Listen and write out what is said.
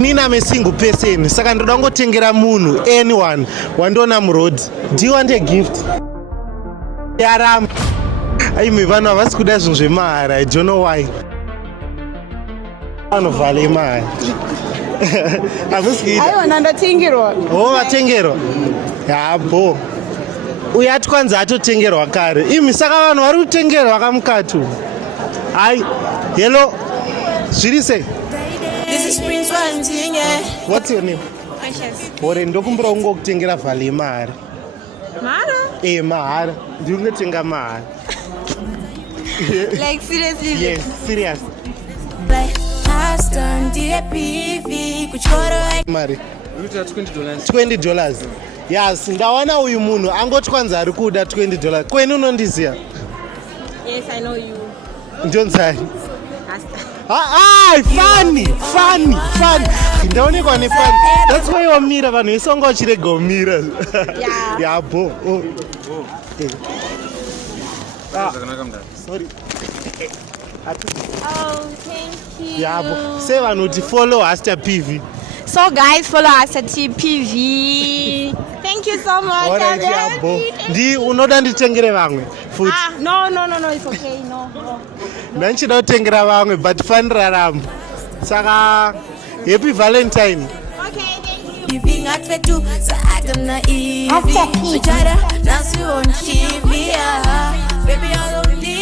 Nina I'm a single person. Saka ndoda ngotengera munhu anyone wandiona muroad. Do you want a gift? Yaram. Aime vanhu havasi kuda zvinhu zvemahara. I don't know why. Vanovhale imari. Aiwa ndandatengerwa. Oh, vatengerwa. Yabo. Uya ati kwanza atotengerwa kare. Imi saka vanhu vari kutengerwa kamukatu. Hai. Hello. Zviri sei? This is Prince Valentine. What's your name? Precious. Ore ndokumbura ungokutengera vhale imari. Mara? Mahara. Ndingotenga mahara. Like seriously? Yes, serious. Like Hasta, PV, kuchora. Mari. $20. Yes, ndawana uyu munhu angoti kwanza ari kuda $20. Kwenu unondiziya? Yes, I know you. Ndionzai. Hasta. Funny. Ndaonekwa ne funny. That's why wamira vanhu vesonga vachirega umira. Yeah. Yabo. Oh. Sorry. Oh, thank you. Yabo. Say vanhu kuti follow Hasta PV. So guys, follow us at TPV. Thank you so much. Alright, yabo. Ndi unoda nditengere vamwe futi. No, it's okay. No. Ndanchida kutengera vamwe but fun raramo. Saka happy Valentine. Okay, thank you. Being at fetu, so I don't know. So Chada, now you on TV. Baby, I don't need